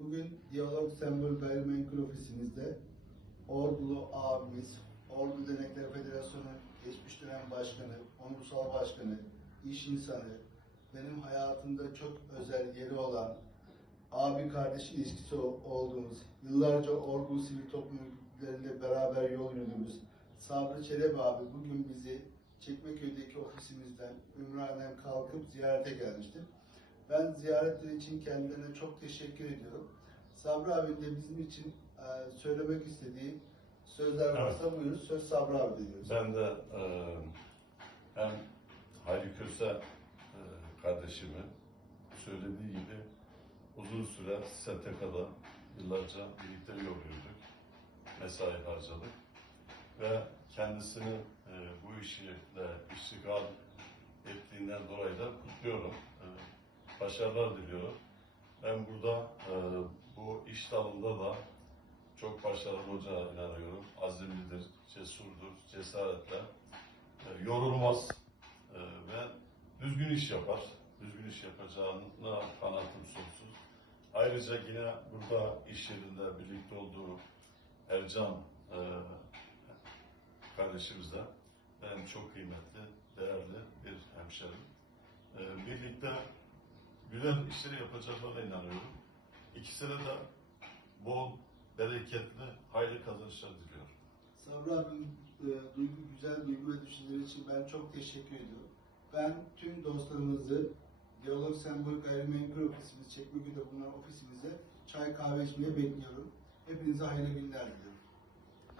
Bugün Diyalog Sembol Gayrimenkul Ofisimizde Ordulu abimiz, Ordu Dernekler Federasyonu geçmiş dönem başkanı, onursal başkanı, iş insanı, benim hayatımda çok özel yeri olan abi kardeş ilişkisi olduğumuz, yıllarca Ordu Sivil Toplum Örgütleri'nde beraber yol yürüdüğümüz Sabri Çelebi abi bugün bizi Çekmeköy'deki ofisimizden, Ümraniye'den kalkıp ziyarete gelmişti. Ben ziyaretleri için kendilerine çok teşekkür ediyorum. Sabri abinin de bizim için e, söylemek istediği sözler varsa buyurun. Söz Sabri abi diyoruz. Ben de e, hem Hayri Köse e, kardeşimi söylediği gibi uzun süre STK'da yıllarca birlikte yol yürüdük. Mesai harcadık. Ve kendisini e, bu işle iştigal ettiğinden dolayı da kutluyorum. E, başarılar diliyorum. Ben burada e, bu iş dalında da çok başarılı olacağına inanıyorum. Azimlidir, cesurdur, cesaretle, e, yorulmaz e, ve düzgün iş yapar. Düzgün iş yapacağına kanaatim sonsuz. Ayrıca yine burada iş yerinde birlikte olduğu Ercan e, kardeşimiz de benim çok kıymetli, değerli bir hemşerim. E, birlikte güzel işleri yapacaklarına inanıyorum. İkisine de bol, bereketli, hayırlı kazançlar diliyorum. Sabri abinin e, duygu, güzel duygu ve düşünceleri için ben çok teşekkür ediyorum. Ben tüm dostlarımızı Diyalog Sembol Gayrimenkul Ofisimiz, Çekmeköy'de bulunan ofisimize çay kahve içmeye bekliyorum. Hepinize hayırlı günler diliyorum.